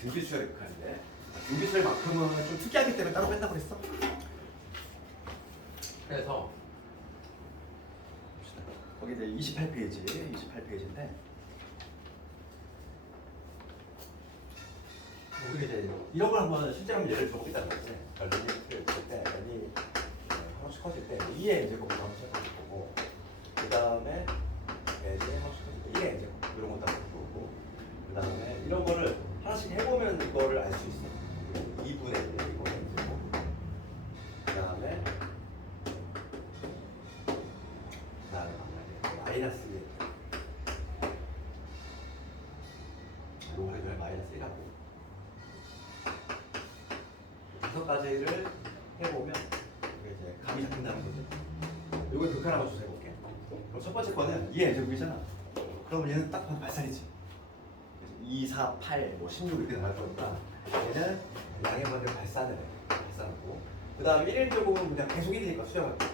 등비 수열의 극한인데 등비 수열만큼은 좀 특이하기 때문에 따로 뺀다고 그랬어. 그래서 봅시다. 거기 이제 28페이지인데 우리 이제 이런 걸 한번 실제로 한번 예를 들어보겠다는 거지. 리미트를 때 n이 하나씩 커질 때 2의 n제곱을 한번 생각해 보고 그 다음에 n이 하나씩 커질 때 1의 n제곱 이런 것도 한번 보고 그 다음에 이런 거를 하나씩 해보면 이거를 알 수 있어. 2분의 1 이거 n제곱 그 다음에 마이너스 1 요거를 마이너스 1하고 다섯 가지를 해보면 이제 감이 잡힌다는 거죠. 이걸 극한한 거 해볼게. 그럼 첫 번째 거는 2의 n제곱이잖아. 그러면 얘는 딱 봐도 발산이지. 2, 4, 8, 16 이렇게 나갈 거니까 얘는 양의 번을 발산하고 그 다음에 1제곱은 그냥 계속 1이니까 수렴할게.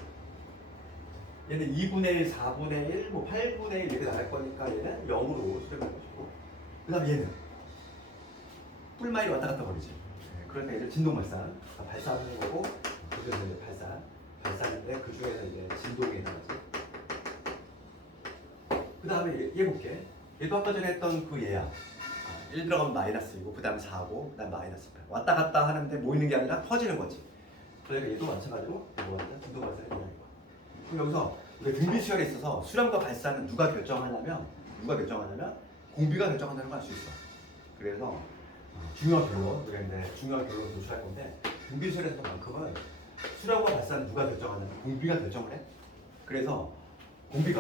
얘는 2분의 1, 4분의 1, 8분의 1 이렇게 나갈 거니까 얘는 0으로 수렴할 것이고 그 다음에 얘는 뿔마이로 왔다 갔다 버리지. 그러니까 얘를 진동 발산하는 거고 그 중에서 이제 발산인데 그 중에서 이제 진동이 나가지. 그 다음에 얘 볼게. 얘도 아까 전에 했던 그 얘야. 1 들어가면 마이너스이고 그 다음에 4고 그 다음에 마이너스 8 왔다 갔다 하는데 모이는 게 아니라 퍼지는 거지. 그러니까 얘도 마찬가지로 이거한테 진동 발산이 되는 거야. 그럼 여기서 우리가 등비 수열에 있어서 수렴과 발산은 누가 결정하냐면 공비가 결정한다는 걸 알 수 있어. 그래서 중요한 결론, 우리가 이제 중요한 결론을 도출할 건데 등비 수열에서만큼은 수렴과 발산은 누가 결정하냐면 공비가 결정을 해. 그래서 공비의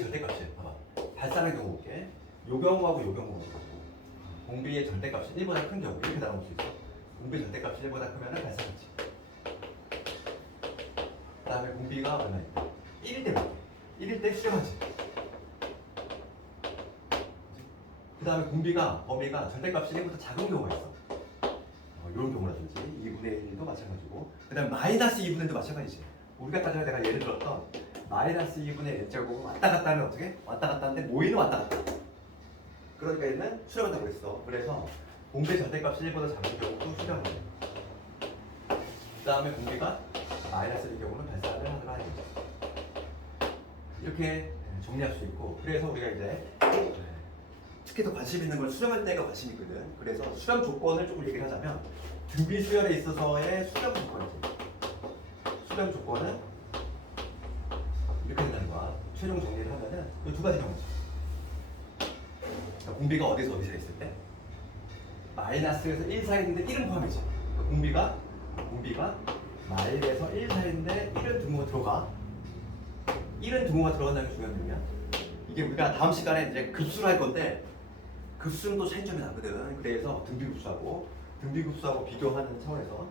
절대값이 봐봐. 발산의 경우 볼게. 요 경우하고 요 경우하고 공비의 절대값이 1보다 큰 경우 이렇게 나올 수 있어. 공비의 절대값이 1보다 크면 발산이지. 그 다음에 공비가 얼마일까? 1일 때 볼게. 1일 때 수렴하지. 그 다음에 범위가 절대값이 1보다 작은 경우가 있어. 이런 경우라든지 2분의 1도 마찬가지고 그 다음에 마이너스 2분의 1도 마찬가지지. 우리가 아까 전에 내가 예를 들었던 마이너스 2분의 1 제곱은 왔다 갔다 하면 어떻게? 왔다 갔다 하는데 모이는 왔다 갔다. 그러니까 얘는 수렴한다고 그랬어. 그래서 공비의 절대값이 1보다 작은 경우도 수렴을 해. 그 다음에 공비가 마이너스 1의 경우는 발산을 하도록 하는 거죠. 이렇게 정리할 수 있고 그래서 우리가 이제 특히 더 관심 있는 건 수렴할 때가 관심 있거든. 그래서 수렴 조건을 조금 얘기를 하자면 등비 수열에 있어서의 수렴 조건이지. 수렴 조건은 이렇게 된다는 거야. 최종 정리를 하면은 이 두 가지 경우지. 그러니까 공비가 어디서 있을 때 마이너스에서 1 사이인데 1은 포함이지. 그러니까 공비가 마일에서 1 사이인데 1은 등호가 들어가. 1은 등호가 들어간다는 게 중요한 점이야. 이게 우리가 다음 시간에 이제 급수를 할 건데 급수는 또 차이점이 나거든. 그래서 등비급수하고 비교하는 차원에서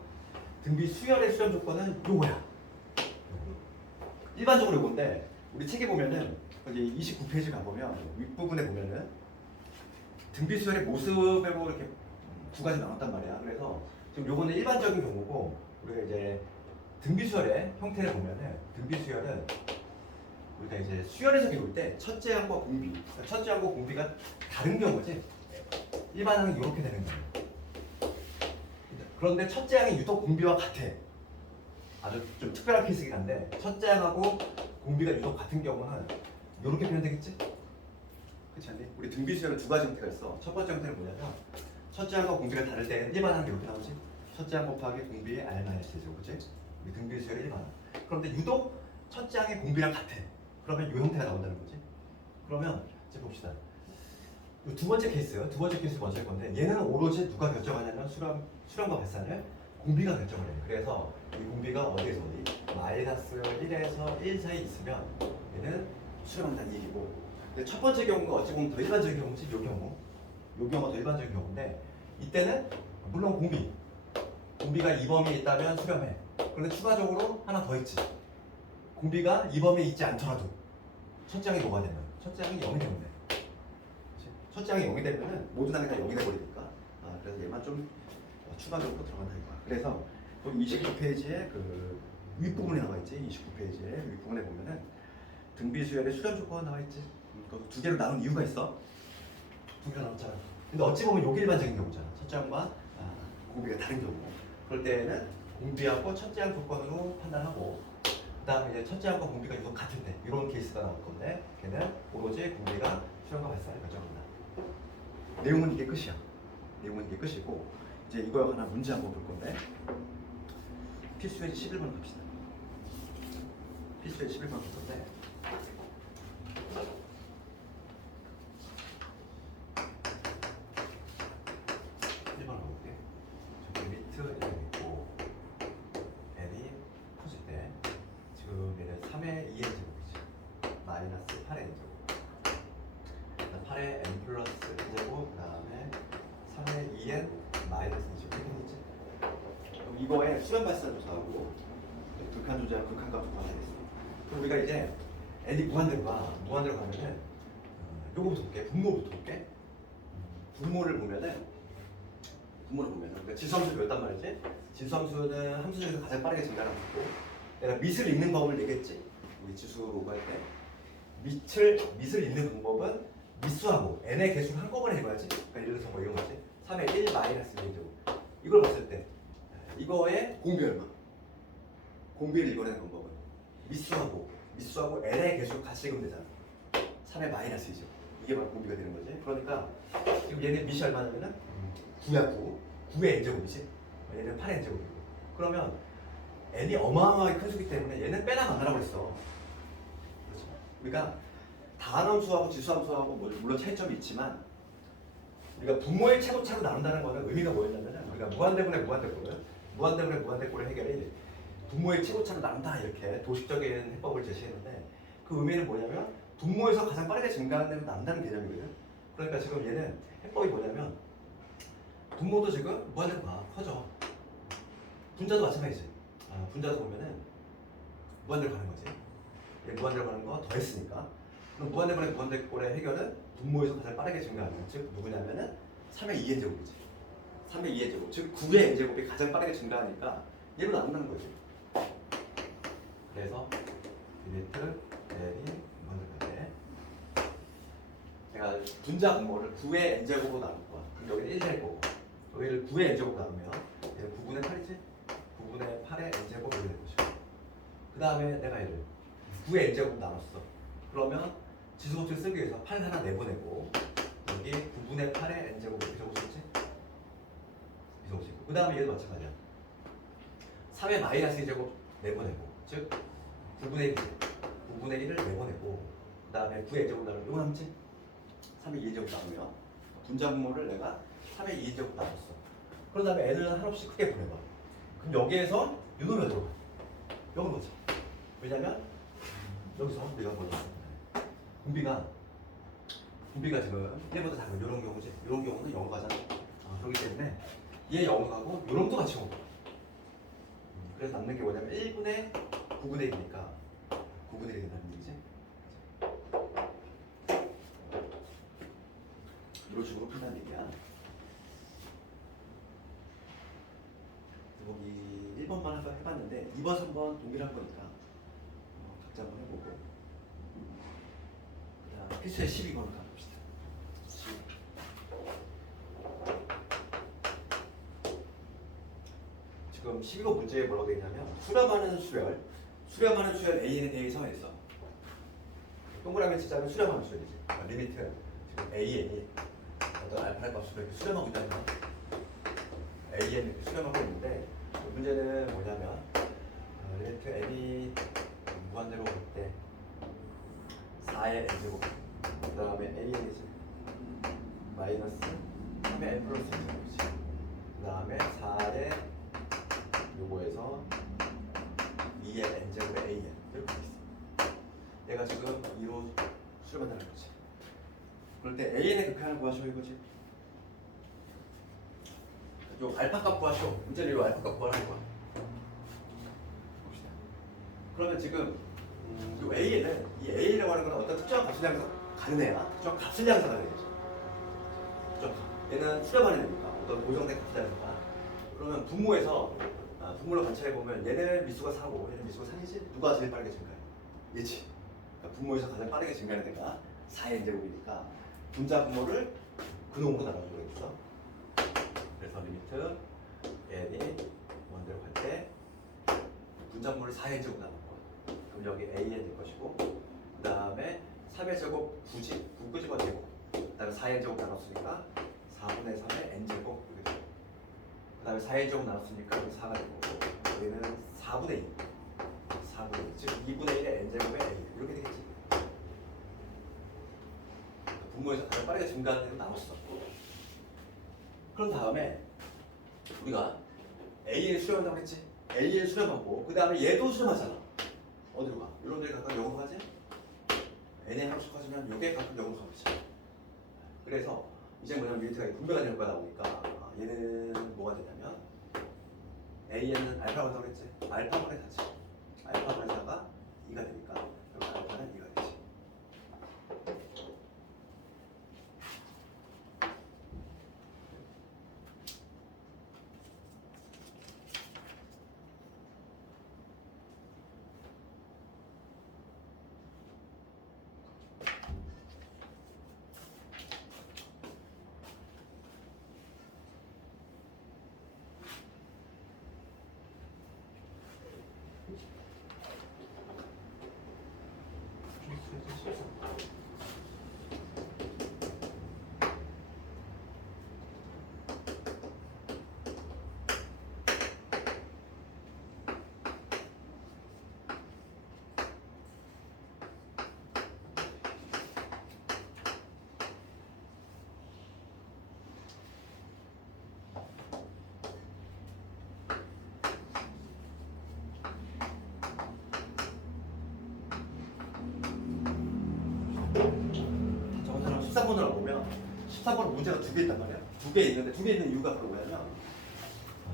등비 수열의 수렴 조건은 요거야. 일반적으로 요건데 우리 책에 보면은 여기 29페이지 가보면 윗부분에 보면은 등비 수열의 모습으로 이렇게 두 가지 나왔단 말이야. 그래서 지금 요거는 일반적인 경우고 우리가 이제 등비 수열의 형태를 보면은 등비 수열은 우리가 이제 수열에서 배울 때 첫째 항과 공비가 다른 경우지. 일반 항은 이렇게 되는 거예요. 그런데 첫째 항이 유독 공비와 같아. 아주 좀 특별한 케이스긴 한데 첫째 항하고 공비가 유독 같은 경우는 이렇게 표현되겠지? 그렇지 않니? 우리 등비 수열은 두 가지 형태가 있어. 첫 번째 형태는 뭐냐면 첫째 항과 공비가 다를 때는 일반 항이 이렇게 나오지. 첫째 항 곱하기 공비의 R-C죠. 그치? 우리 등비 수열의 일반 항. 그런데 유독 첫째 항의 공비랑 같아. 그러면 이 형태가 나온다는 거지. 그러면 이제 봅시다. 두 번째 케이스 먼저 할 건데 얘는 오로지 누가 결정하냐면 수렴과 발산을 공비가 결정을 해. 그래서 이 공비가 어디에서 어디? 마이너스 1에서 1 사이 있으면 얘는 수렴한다는 얘기고. 근데 첫 번째 경우가 어찌 보면 더 일반적인 경우지. 요 경우가 더 일반적인 경우인데 이때는 물론 공비가 이 범위에 있다면 수렴해. 그런데 추가적으로 하나 더 있지. 공비가 이 범위에 있지 않더라도 첫째 항이 뭐가 되면 첫째 항이 0이 되면 돼. 첫째 항이 0이 되면은 모든 항이 다 0이 돼버리니까 그래서 얘만 좀 추가적으로 들어간다 이거야. 그래서 여기 29페이지에 그 윗부분에 나와 있지. 29페이지에 윗부분에 보면은 등비 수열의 수렴 조건이 나와 있지. 그 두 개로 나눈 이유가 있어. 두 개로 나눴잖아. 근데 어찌 보면 요게 일반적인 경우잖아. 첫째 항과 공비가 다른 경우. 그럴 때는 공비하고 첫째 항 조건으로 판단하고 그 다음에 이제 첫째 항과 공비가 유독 같은데 이런 케이스가 나올 건데 걔는 오로지 공비가 수렴과 발사를 결정한다. 내용은 이게 끝이야. 내용은 이게 끝이고 이제 이거 하나 문제 한번 볼 건데 필수예지 11번 갑시다. 필수예지 11번 볼 건데 1번 가볼게. 리미트 이렇게 있고 n이 커질 때 지금 얘는 3의 2n 제곱이지. 마이너스 8의 n 제곱. 8의 n 플러스 n 제곱 그 다음에 3의 2n 마이너스 2제곱 이렇게 되지. 그럼 이거에 수렴 발산 조사하고 극한 조제하고 극한값 조사하겠어. 그럼 우리가 이제 n이 무한대로 가면은 요거부터 볼게. 분모부터 볼게. 분모를 보면은 그러니까 지수함수 배웠단 말이지. 지수함수는 함수 중에서 가장 빠르게 증가하는 거고 내가 밑을 읽는 법을 얘기했지. 우리 지수로 할 때 밑을 읽는 방법은 밑수하고 n의 개수를 한꺼번에 해봐야지. 그러니까 예를 들어서 뭐 이런 거지. 3의 1 마이너스 1제곱 이걸 봤을 때 이거의 공비 얼마? 공비를 읽어내는 방법은 밑수하고 n의 개수를 같이 읽으면 되잖아. 3의 마이너스 2제곱 이게 바로 공비가 되는 거지. 그러니까 지금 얘는 밑이 얼마냐면은 9야 9의 n제곱이지. 얘는 8의 n제곱이고 그러면 n이 어마어마하게 큰 수기 때문에 얘는 빼나 마나라고 했어. 그렇죠? 그러니까 다함수하고 지수함수하고 물론 차이점이 있지만 우리가 분모의 최고차로 나눈다는 거는 의미가 뭐였냐면 우리가 무한대분의 무한대꼴의 해결이 분모의 최고차로 나눈다 이렇게 도식적인 해법을 제시했는데 그 의미는 뭐냐면 분모에서 가장 빠르게 증가하는 데로 나눈다는 개념이거든. 그러니까 지금 얘는 해법이 뭐냐면 분모도 지금 무한대가 커져. 분자도 마찬가지지. 분자도 보면은 무한대로 가는 거지. 얘 무한대로 가는 거 더했으니까. 그럼 무한대분의 무한대꼴의 해결은 분모에서 가장 빠르게 증가하는 즉 누구냐면은 3의 2n 제곱이지. 3의 2n 제곱 즉 9의 n 제곱이 가장 빠르게 증가하니까 얘로 나눈다는 거지. 그래서 리미트 n이 무한대인데 내가 분자 분모를 9의 n 제곱으로 나눌 거야. 그럼 여기는 1 제곱 여기를 9의 n 제곱 나누면 얘는 9분의 8이지? 9분의 8의 n 제곱 이렇게 될 것이고 그 다음에 내가 얘를 9의 n 제곱 나눴어. 그러면 지수법칙 쓰기 위해서 8 하나 내보내고 여기 9분의 8의 n 제곱 이렇게 적어줬지? 이 적어주고 그 다음에 얘도 마찬가지야. 3의 마이너스 2제곱 내보내고 즉 9분의 1이지. 9분의 1을 내보내고 그 다음에 9의 n 제곱 나누면 이거 남지? 3의 2n 제곱 나누면 분자 분모를 내가 3의 2n 제곱 나눴어. 그런 다음에 n을 한없이 크게 보내봐. 그럼 여기에서 요놈이 어디로 가? 여기로 가자. 왜냐면 여기서 내가 뭐냐 공비가 지금 1보다 작은 이런 경우지. 이런 경우는 0 가잖아. 그렇기 때문에 얘 0 가고 요놈도 같이 오고. 그래서 남는 게 뭐냐면 1분의 9분의 1이니까 9분의 1이 된다는 얘기지. 이런 식으로 푼다는 얘기야. 여기 1번만 해봤는데 2번, 3번 동일한 거니까 각자 한번 해보고 필수의 12번을 가봅시다. 지금 12번 문제에 뭐라고 되어 있냐면 수렴하는 수열 A에 대해서 했어. 동그라미 치자면 수렴하는 수열이지. 리미트 지금 AN이 어떤 알파의 값으로 이렇게 수렴하고 있다는 거. AN 이렇게 수렴하고 있는데 문제는 뭐냐면 리미트 N이 무한대로 올 때 4의 n제곱 그 다음에 AN이지 마이너스 3의 n 플러스 1제곱이지 그 다음에 4의 요거에서 2의 n제곱의 AN 이렇게 있어. 내가 지금 2로 수렴한다는 거지. 그럴 때 AN의 극한을 구하시오 이거지. 요 알파값 구하시오. 문제는 요 알파값 구하라는 거야. 봅시다. 그러면 지금 요 A는 이 A라고 하는 건 어떤 특정한 값을 향해서 가는 애야. 특정한 값을 향해서 가는 애지. 특정한 값. 얘는 수렴하는 애니까 어떤 고정된 값을 향해서 가. 그러면 분모에서 분모를 관찰해 보면 얘는 미수가 4고 얘는 미수가 3이지. 누가 제일 빠르게 증가해? 얘지. 그러니까 분모에서 가장 빠르게 증가하는 애가 4의 n제곱이니까 분자 분모를 분홍으로 나눠주고 있어. 그래서 리미트 n이 원대로 갈 때 분자물을 4의 제곱 나눌 거야. 그럼 여기 an 될 것이고 그 다음에 3의 제곱 9 끄집어 제곱 그 다음에 4의 제곱 나눴으니까 4분의 3의 n제곱 이렇게 되고 그 다음에 4의 제곱 나눴으니까 여기 4가 되고 여기는 4분의 2 즉 2분의 1의 n제곱의 a 이렇게 되겠지. 분모에서 가장 빠르게 증가하는 대로 나눴어. 그런 다음에 우리가 a를 수렴한다고 했지. a를 수렴하고 그 다음에 얘도 수렴하잖아. 어디로 가? 이런 데를 가끔 0으로 가지? n의 함수 커지면 이게 가끔 0으로 가겠지. 그래서 이제 뭐냐면 리미트가 분배가 되는 거가 나오니까 얘는 뭐가 되냐면 an은 알파가 된다고 했지. 알파분의 4지. 알파분의 4가 2가 되니까 여기 알파는 2가 되지. 저거 사람 13번으로 보면 13번 문제가 2개 있단 말이야. 2개 있는데 2개 있는 이유가 바로 뭐냐면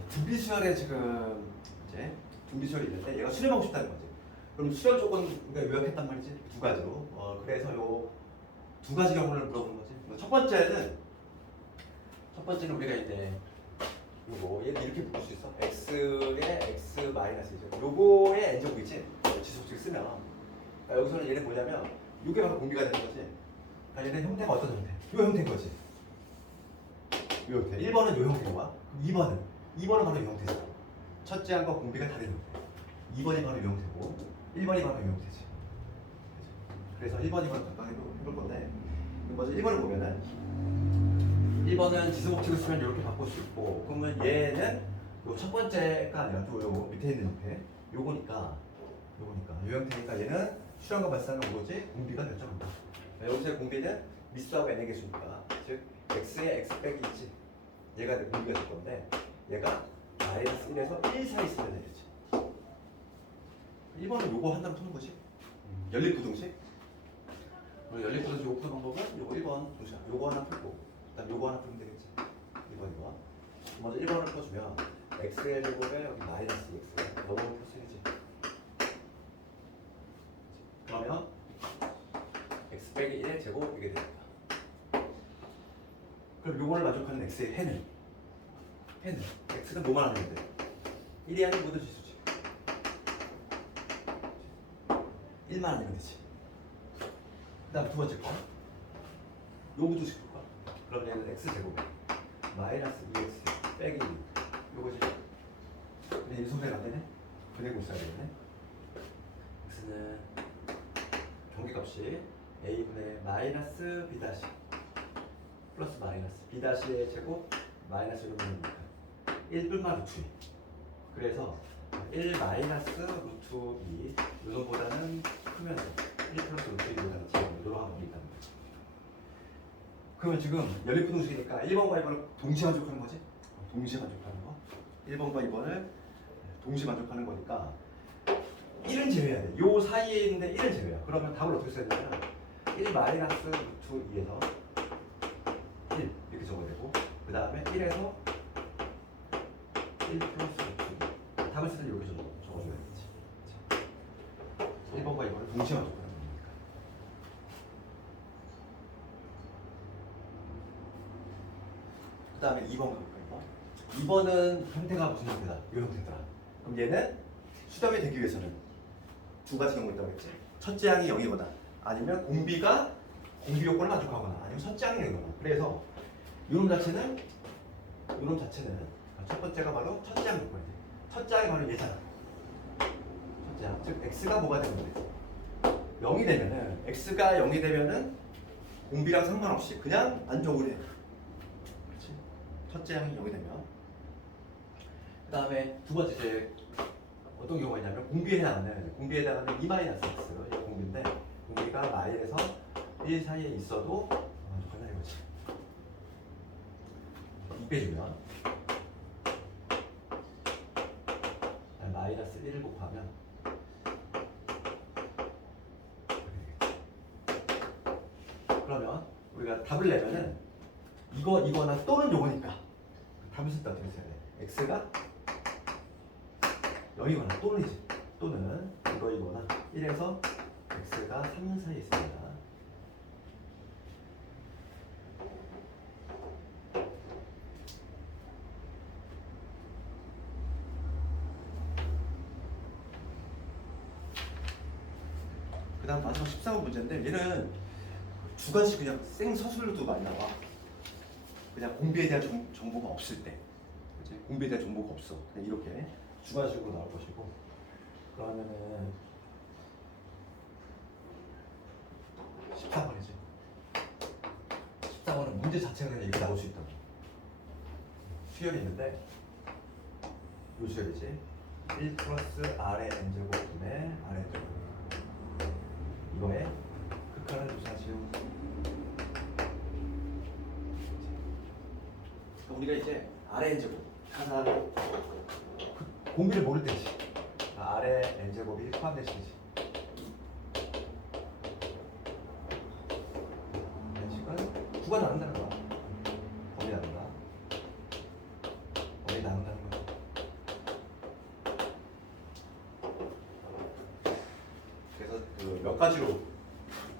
등비수열에 지금 이제 등비수열이 있는데 얘가 수렴하고 싶다는 거지. 그럼 수렴 조건 우리가 요약했단 말이지. 2가지로. 그래서 요 2가지 경우를 물어보는 거지. 첫 번째는 우리가 이제 요거 얘는 이렇게 묶을 수 있어. x의 x 마이너스 이제 요거의 n제곱이지. 지속식 쓰면 여기서는 얘는 뭐냐면 이게 바로 공비가 되는 거지. 그러니까 얘는 형태가 어떤 형태? 요 형태인 거지. 요 형태. 1번은 요 형태인 거야. 2번은 바로 이 형태죠. 첫째 항과 공비가 다른 형태. 2번이 바로 이 형태고 1번이 바로 이 형태지. 그래서 1번, 2번 잠깐 해볼 건데 먼저 1번을 보면은 1번은 지수법칙을 쓰면 이렇게 바꿀 수 있고 그러면 얘는 요 첫 번째가 아니라 또 요 밑에 있는 형태 요거니까 요 형태니까 얘는 수량과 발산은 오로지 공비가 결정한다. 여기서의 공비는 미수하고 n의 개수니까 즉 x의 x 빼기 2지 얘가 내 공비가 될 건데 얘가 마이너스 1에서 1 사이 있으면 되겠지. 1번은 요거 한다로 푸는 거지. 연립부등식. 연립부등식 요거 푸는 방법은 요거 1번 동시에 요거 하나 풀고 그다음 요거 하나 풀면 되겠지. 2번이고 먼저 1번을 풀어주면 x의 제곱에 여기 마이너스 x 너머를 풀어야지. 그러면 x 빼기 1의 제곱 이게 됩니다. 그럼 요거를 만족하는 x의 해는 x는 뭐만 하면 돼? 1이 아닌 모든 지수지. 1만 아니면 되지. 그 다음 두 번째 거 요거도 시킬 거야. 그럼 얘는 x제곱 마이너스 2x 빼기 1 요거지. 근데 이 소리가 안 되네? 그대고 있어야 되겠네. x는 경계값이 a분의 마이너스 b 다시 플러스 마이너스 b 다시의 제곱 마이너스 1분의 1뿐만 루트 2. 그래서 1 마이너스 루트 2 요놈보다는 크면서 1 플러스 루트 2보다는 작은 이런 항목이 있다는 거지. 그러면 지금 연립부등식이니까 1번과 2번을 동시에 만족하는 거지? 동시에 만족하는 거. 1번과 2번을 동시에 만족하는 거니까 1은 제외해야 돼. 요 사이에 있는데 1은 제외야. 그러면 답을 어떻게 써야 되냐면 1 마이너스 루트 2에서 1 이렇게 적어야 되고 그 다음에 1에서 1 플러스 루트 2 답을 쓸 때 이렇게 적어줘야 되지. 1번과 2번을 동시에 만족하는 거니까. 그 다음에 2번 가볼까요? 2번은 형태가 무슨 형태다? 이 형태더라. 그럼 얘는 수렴이 되기 위해서는 두 가지 경우가 있다고 했지. 첫째 항이 0이거나 아니면 공비 요건을 만족하거나 아니면 첫째 항이 0이거나. 그래서 요놈 자체는 첫 번째가 바로 첫째 항 요건이지. 첫째 항이 바로 얘잖아. 첫째 항. 즉 x가 뭐가 되면 돼? 0이 되면은 x가 0이 되면은 공비랑 상관없이 그냥 안정을 해. 그렇지? 첫째 항이 0이 되면. 그 다음에 두 번째 이제 어떤 경우가 있냐면 공비에 해당하는 2 마이너스 x 이거 공비인데 공비가 마일에서 1 사이에 있어도 얼마 이거지? 2 빼주면 마이너스 1을 곱하면 그러면 우리가 답을 내면은 이거나 또는 요거니까 답을 쓸 때 어떻게 써야 돼? x가 0이거나 또는이지. 또는 이거나 1에서 x가 3 사이에 있습니다. 그 다음 마지막 14번 문제인데 얘는 두 가지 그냥 생서술로도 많이 나와. 그냥 공비에 대한 정보가 없을 때. 그치? 공비에 대한 정보가 없어. 그냥 이렇게 주관식으로 나올 것이고. 그러면은 14번이지. 14번은 문제 자체가 그냥 이렇게 나올 수 있다고. 수열이 있는데 요 수열이지. 1 플러스 R의 N제곱분의 R의 N제곱. 이거에 극한을 조사지요. 우리가 이제 R의 N제곱 하나를 공비를 모를 때지. R의 N제곱이 포함된 식이지. N식은 구가 나눈다는 거야. 범위 나눈다. 범위 나눈다는 거야. 그래서 그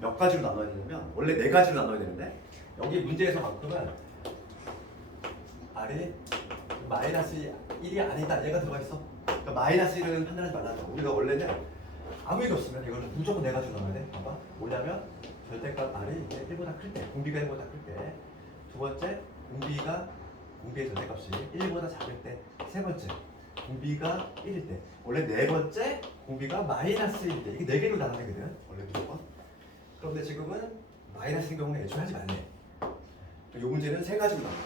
몇 가지로 나눠야 되냐면 원래 4가지로 나눠야 되는데 여기 문제에서만큼은 R이 마이너스 1이 아니다 얘가 들어가 있어. 그러니까 마이너스 1은 판단하지 말라고. 우리가 원래는 아무 일이 없으면 이거는 무조건 4가지로 나눠야 돼. 봐봐. 뭐냐면 절대값 R이 이제 1보다 클 때, 공비가 1보다 클 때, 두 번째 공비의 절대값이 1보다 작을 때, 세 번째 공비가 1일 때, 원래 네 번째 공비가 마이너스 1일 때. 이게 4개로 나눠야 되거든. 원래 무조건. 그런데 지금은 마이너스인 경우는 애초에 하지 말래. 이 문제는 3가지로 나눠.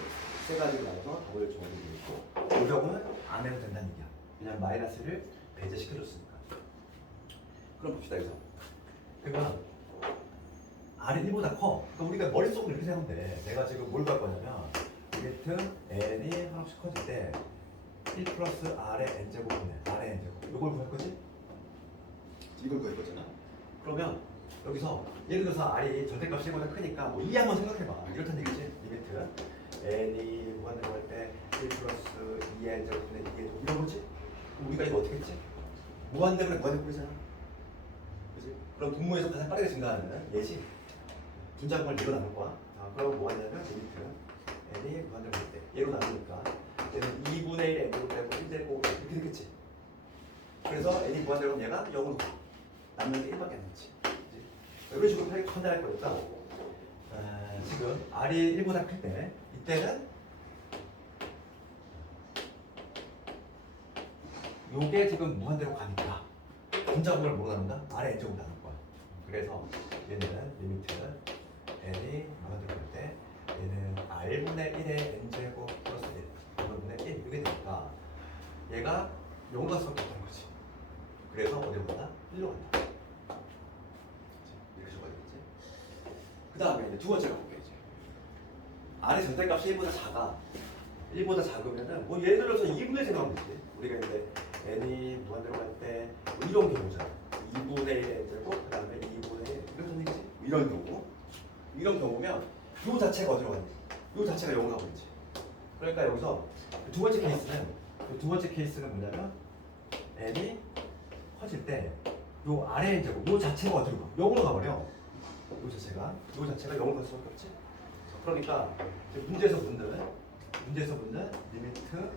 3가지로 나눠서 답을 정해주고 있고, 이 경우는 안 해도 된다는 얘기야. 그냥 마이너스를 배제시켜줬으니까. 그럼 봅시다 여기서. 그러면 R이 1보다 커. 그러니까 우리가 머릿속으로 이렇게 생각하면 돼. 내가 지금 뭘 구할 거냐면 리미트 n이 하나씩 커질 때 1 플러스 R의 n제곱분의 R의 n제곱. 이걸 구할 거지? 이걸 구할 거잖아. 그러면 여기서 예를 들어서 R이 절대값이 1보다 크니까 뭐 2 한번 생각해봐. 이렇다는 얘기지. 리미트 n이 무한대로 할 때 1 플러스 2의 n제곱분의 2의 제곱 이런 거지? 그럼 우리가 이거 어떻게 했지? 무한대분의 무한대분이잖아. 그치? 그럼 분모에서 가장 빠르게 증가하는 얘지. 분자금을 얘로 나눌 거야. 그럼 뭐 하냐면 리미트 n이 무한대로 할 때 얘로 나누니까 얘는 2분의 1 n제곱 되고 1제곱 이렇게 되겠지. 그래서 n이 무한대로 하면 얘가 0으로 가. 남는 게 1밖에 안 남지. 이런 식으로 판단할 거니까 지금 R이 1보다 클 때 이때는 요게 지금 무한대로 가니까 분자금을 뭐 나눈다? R의 n제곱 나눌 거야. 그래서 얘는 리미트 n이 무한대로 할 때 얘는 R분의 1의 n제곱 플러스 1 R분의 1 이렇게 되니까 얘가 0가 수밖에 없다는 거지. 그래서 어디로 간다? 1로 간다. 이렇게 적어야겠지. 그 다음에 이제 두 번째 가볼게. 이제 R의 절대값이 1보다 작아. 1보다 작으면은 뭐 예를 들어서 2분의 1 생각하면 되지. 우리가 이제 n이 무한대로 갈 때 뭐 이런 경우잖아. 2분의 1의 n제곱 그 다음에 2분의 1 이런 얘기지. 이런 경우면 요 자체가 어디로 가는지 요 자체가 0으로 가버리지. 그러니까 여기서 두 번째 케이스는 뭐냐면 n이 커질 때 요 아래 제곱 요 자체가 어디로 가? 0으로 가버려. 요 자체가 0으로 갈 수밖에 없지. 그러니까 문제에서 문제는 리미트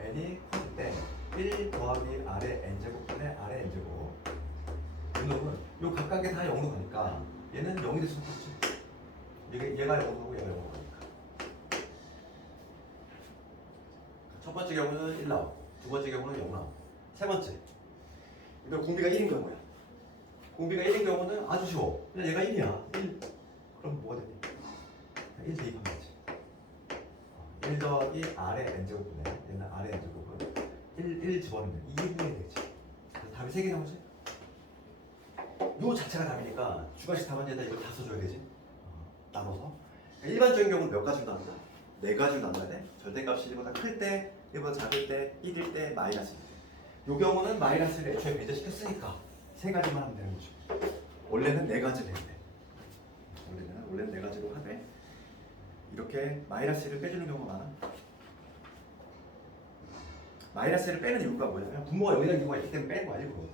n이 커질 때 1 더하기 R의 n제곱분의 R의 n제곱 이놈은 요 각각이 다 0으로 가니까 얘는 0이 될 수밖에 없지. 얘가 0으로 가고 얘가 0으로 가니까 첫 번째 경우는 1 나오고 두 번째 경우는 0 나오고 세 번째 이거 공비가 1인 경우야. 공비가 1인 경우는 아주 쉬워. 그냥 얘가 1이야. 1 그럼 뭐가 되니? 1 대입하면 되지. 1 더하기 R의 n제곱분에 얘는 R의 n제곱은 1 집어넣으면 2분의 되겠지. 그래서 답이 3개 나오지? 요 자체가 답이니까 주관식 답안지에다 이걸 다 써줘야 되지. 나눠서 일반적인 경우는 몇 가지로 나눈다? 4가지로 나눠야 돼. 절대값이 1보다 클 때, 1보다 작을 때, 1일 때, 마이너스 1일 때. 요 경우는 마이너스를 애초에 배제시켰으니까 3가지만 하면 되는 거죠. 원래는 4가지를 해야 돼. 원래는 4가지로 하되 이렇게 마이너스를 빼주는 경우가 많아. 마이너스를 빼는 이유가 뭐냐면 분모가 여기다 이유가 있기 때문에 빼는 거야 일부러.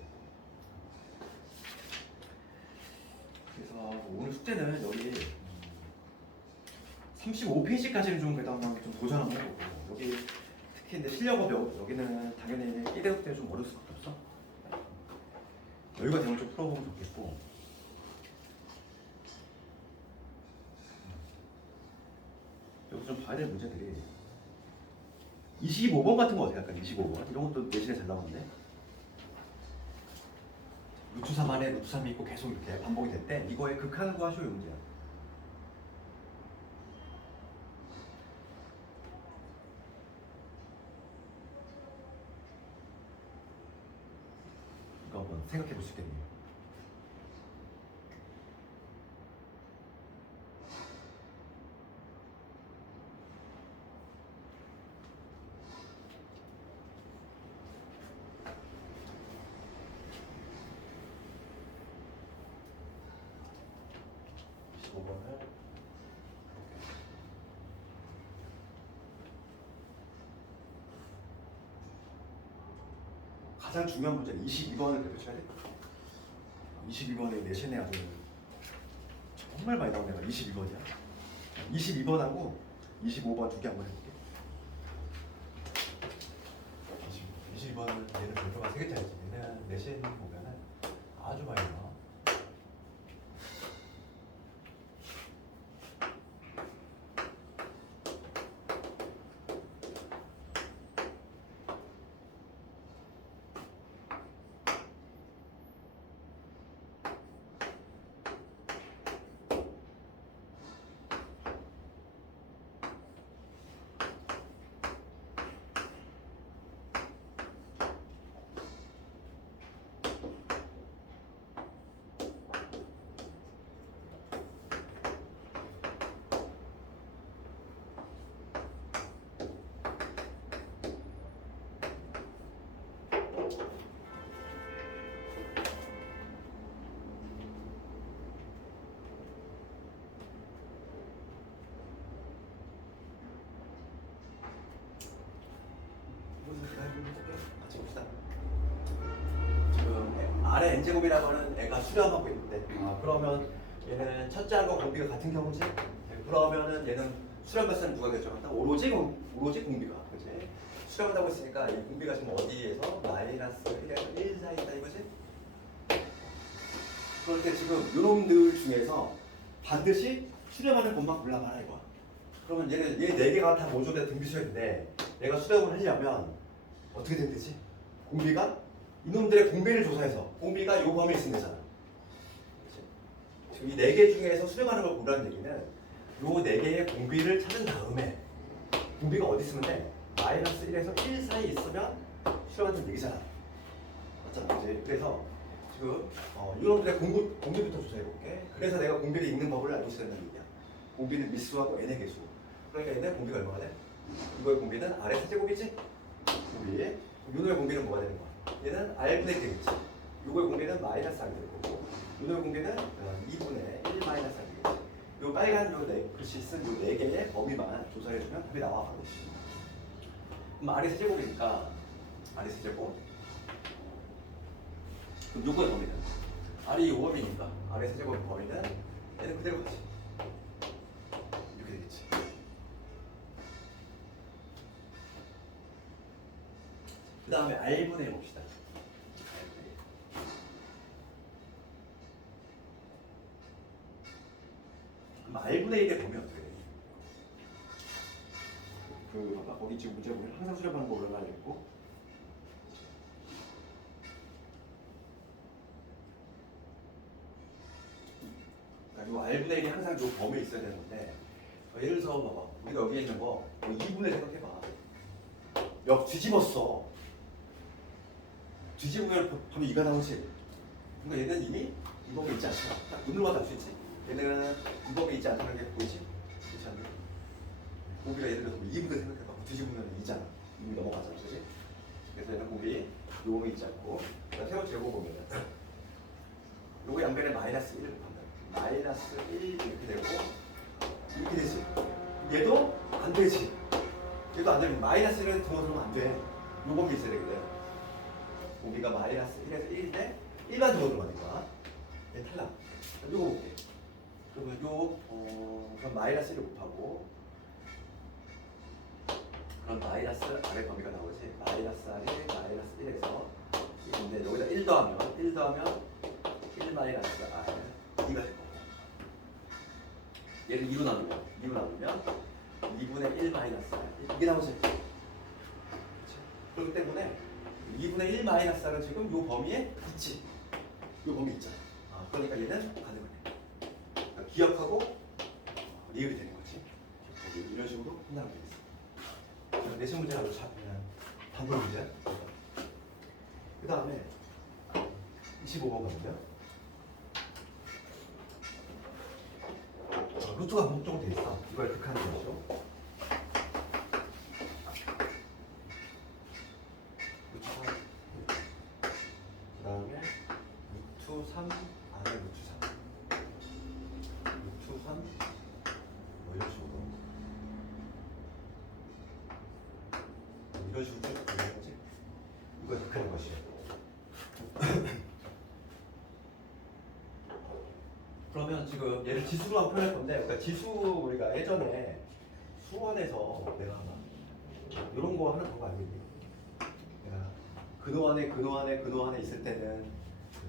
그래서 오늘 숙제는 여기 35페이지까지는 좀 그래도 한번 좀 도전 한번 해보고 여기 특히 이제 실력업 여기는 당연히 1대급 때는 좀 어려울 수밖에 없어. 여유가 되면 좀 풀어보면 좋겠고 여기서 좀 봐야 될 문제들이 25번 같은 거 어떻게 할까? 25번 이런 것도 내신에 잘 나오는데 루트 3 안에 루트 3이 있고 계속 이렇게 반복이 될 때 이거에 극한을 구하시오 이 문제야. 이거 한번 생각해 볼 수 있겠네요. 가장 중요한 문제는 22번을 그려줘야 돼. 22번에 내신에 아주 정말 많이 나온 애가 22번이야. 22번하고 25번 두 개 한번 해볼게. 22번은 얘는 별표가 3개짜리지. 얘는 내신 보면은 아주 많이 나와. 같이 봅시다. 지금 아래 n제곱이라고 하는 애가 수렴하고 있는데 그러면 얘는 첫째 항과 공비가 같은 경우지? 그러면은 얘는 수렴 발생은 누가 결정한다? 오로지 공비가 그지? 수렴한다고 했으니까 이 공비가 지금 어디에서 마이너스 1에서 1 사이 있다 이거지? 그럴 때 지금 요놈들 중에서 반드시 수렴하는 것만 골라봐라 이거야. 그러면 얘 4개가 다 모조리 등비수였는데 얘가 수렴을 하려면 어떻게 되면 되지? 공비가 이놈들의 공비를 조사해서 공비가 요 범위에 있으면 되잖아. 지금 이 4개 중에서 수렴하는 걸 고르라는 얘기는 요 4개의 공비를 찾은 다음에 공비가 어디 있으면 돼? 마이너스 1에서 1 사이 있으면 수렴한다는 얘기잖아. 맞잖아. 그치? 그래서 지금 이놈들의 공비부터 조사해볼게. 그래서 내가 공비를 읽는 법을 알고 있어야 된다는 얘기야. 공비는 미수하고 n의 개수. 그러니까 얘는 공비가 얼마가 돼? 이거의 공비는 R의 세제곱이지? 공비. 요놈의 공비는 뭐가 되는 거야? 얘는 R분의 되겠지. 요거의 공비는 마이너스 R이 될 거고 요놈의 공비는 2분의 1 마이너스 R이 되겠지. 요 빨간 요 글씨 쓴 요 4개의 범위만 조사해주면 답이 나와 바로. 그럼 R의 세제곱이니까 R의 세제곱 그럼 요거의 범위는 R이 요 범위니까 R의 세제곱 범위는 얘는 그대로 가지. 이렇게 되겠지. 그 다음에 R분의 1 봅시다. 그럼 R분의 1의 범위 어떻게 돼? 그 봐봐 거기 지금 문제 보면 항상 수렴하는 법을 하나 있고 그러니까 요 R분의 1이 항상 요 범위에 있어야 되는데 예를 들어서 봐봐 우리가 여기에 있는 거 2분의 생각해봐 역 뒤집었어 뒤집으면 범위 2가 나오지 그러니까 얘는 이미 이 범위에 있지 않잖아 딱 눈으로 봐도 알 수 있지 얘는 이 범위에 있지 않다는 게 보이지? 그렇지 않나? 고기가 예를 들어서 2분의 생각해봐 뒤집으면 2잖아 이미 넘어가잖아 그렇지? 그래서 얘는 고기 요 범위에 있지 않고 세 번째 요거 보면은 요거 양변에 마이너스 1을 곱한다 마이너스 1 이렇게 되고 이렇게 되지 얘도 안 되지 얘도 안 되면 마이너스를 등호들으면 안 돼. 요 범위 있어야 되거든. 고기가 마이너스 1에서 1인데 일반 등호로 가니까 얘 탈락. 요거 볼게. 그러면 그럼 마이너스 1을 곱하고 그럼 마이너스 아래 범위가 나오지. 마이너스 R이 마이너스 1에서 1인데 여기다 1 더하면 1 마이너스 R 2가 될 거고 얘를 2로 나누면 2분의 1 마이너스 R 이게 나오지. 그렇기 때문에 2분의 1 마이너스 R은 지금 요 범위에 있지. 요 범위 있잖아. 그러니까 얘는 가능해. 그러니까 기억하고 리을이 되는 거지. 이런 식으로 끝나면 되겠어. 내신 문제가 아주 그냥 단골 문제야. 그 다음에 25번 가보면 루트가 목적으로 돼 있어. 이걸 극하는 거죠. 루트 3. 그 다음에 루트 3 안에 루트 3. 루트 3 뭐 이런 식으로 이런 식으로 쭉 되는 거지. 이걸 극하는 것이야. 그러면 지금 얘를 지수로 한번 표현할 건데, 그러니까 지수 우리가 예전에 수원에서 내가 이런 거 하는 거 알겠니? 내가 근호 안에 있을 때는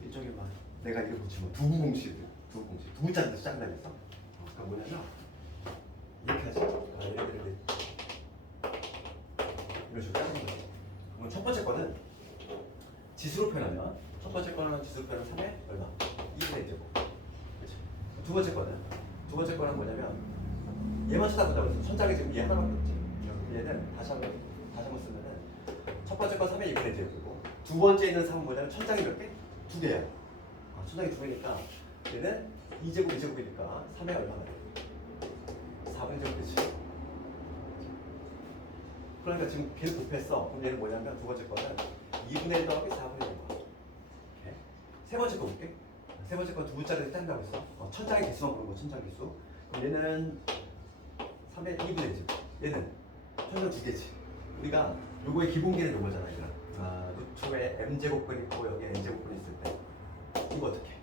일종의 막 내가 이렇게 붙이면 두부공식 두 글자인데 짱나겠어. 그러니까 뭐냐면 이렇게 하지. 예를 들어 이런 식으로 짜는 거지. 그러면 첫 번째 거는 지수로 표현하면 첫 번째 거는 지수로 표현하면 3에 얼마? 2분의 1제곱. 두 번째 거는 뭐냐면 얘만 찾아보자고 했어. 천장에 지금 얘 하나밖에 없지. 얘는 다시 한번 쓰면은 첫 번째 건 3의 2분의 1제곱이고 두 번째 있는 3은 뭐냐면 천장이 몇 개? 2개야. 천장이 2개니까 얘는 2제곱이니까 3의 얼마나 돼? 4분의 제곱 되지. 그러니까 지금 계속 곱했어. 그럼 얘는 뭐냐면 두 번째 거는 2분의 1 더하기 4분의 1. 세 번째 거 볼게. 세 번째 건 두 글자를 딴다고 했어. 천장의 개수만 보는 거, 천장 개수. 그럼 얘는 3의 2분의 1지. 얘는 천장 2개지. 우리가 요거의 기본기는 요거잖아, 얘들아. 루트에 m제곱근 있고 여기 n제곱근 있을 때 이거 어떻게?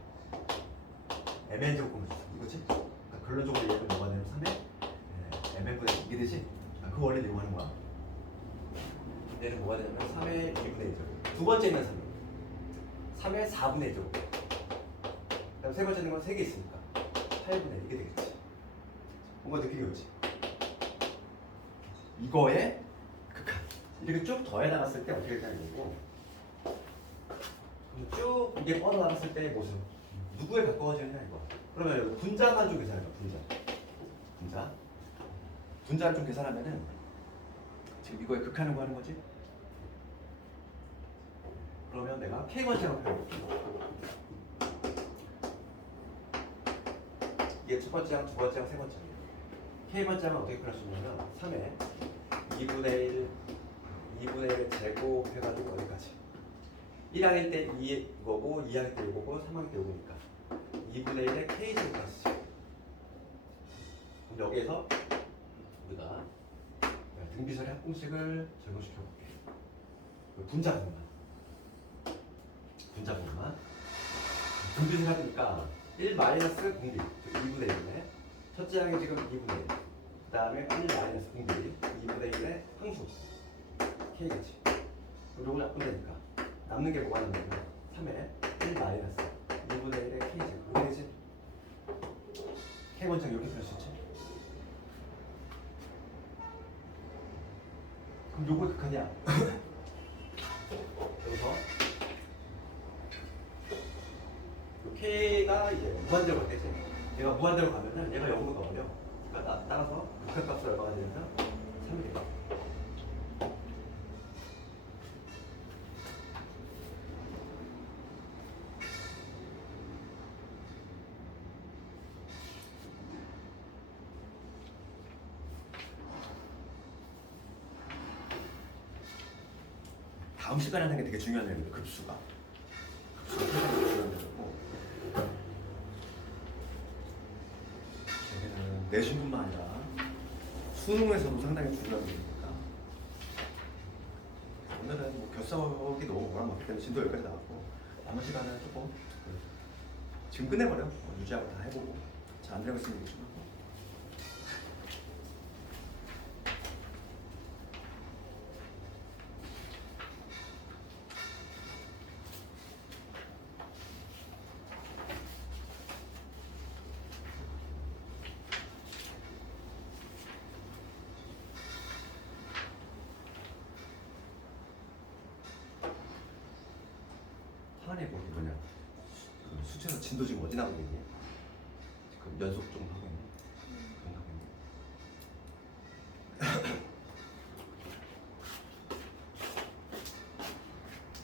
mn제곱근 있어. 이거지? 그러니까 결론적으로 얘는 뭐가 되면 3의 mn분의 2게 되지? 그 원리를 이용하는 거야. 얘는 뭐가 되냐면 3의 2분의 1제곱. 두 번째 있는 3의 4분의 1제곱. 그다음 세 번째는 건 3개 있으니까 8분의 1이 되겠지. 뭔가 느낌이 오지? 이거에 극한. 이렇게 쭉 더해 나갔을 때 어떻게 되는 거고 쭉 이게 뻗어 나갔을 때의 모습. 누구에 가까워지느냐 이거. 그러면 여기 분자만 좀 계산해봐. 분자를 좀 계산하면은 지금 이거에 극한을 구하는 거지? 그러면 내가 K번째로 표현해볼게. 이게 첫 번째 항, 두 번째 항, 세 번째 항. K번째 항은 어떻게 표현할 수 있냐면 3에 2분의 1 제곱 해가지고 어디까지? 1항일 때 2거고 2항일 때 5거고 3항일 때 5니까 2분의 1에 K제곱까지 쓰죠. 그럼 여기에서 우리가 등비설의 합공식을 적용시켜볼게. 분자분만 등비설 하니까 1 마이너스 공비 2분의 1이네. 첫째 항이 지금 2분의 1. 그 다음에 1 마이너스 공비 2분의 1의 항수 K겠지. 그럼 요걸 약분되니까 남는 게 뭐가 남냐면 3에 1 마이너스 2분의 1의 K제곱. 이렇게 되지? K번째 이렇게 쓸 수 있지? 그럼 요거 극하냐? 여기서 요 K가 이제 무한대로 갔겠지. 얘가 무한대로 가면은 얘가 0으로 가버려. 그러니까 따라서 극한값을 얼마가 되냐면 3이 돼요. 다음 시간에 하는 게 되게 중요한 내용이에요. 급수가. 급수가 상당히 중요한 내용이고 여기는 내신뿐만 아니라 수능에서도 상당히 중요한 내용이니까 오늘은 뭐 결석이 너무 오락맞기 때문에 진도 여기까지 나왔고 남은 시간은 조금 지금 끝내버려. 유지하고 다 해보고 잘 안 되고 있으면 얘기 좀 하고. 하나의 뭐냐 그 수치에서 진도 지금 어디 나오고 있니? 그 연속 좀 하고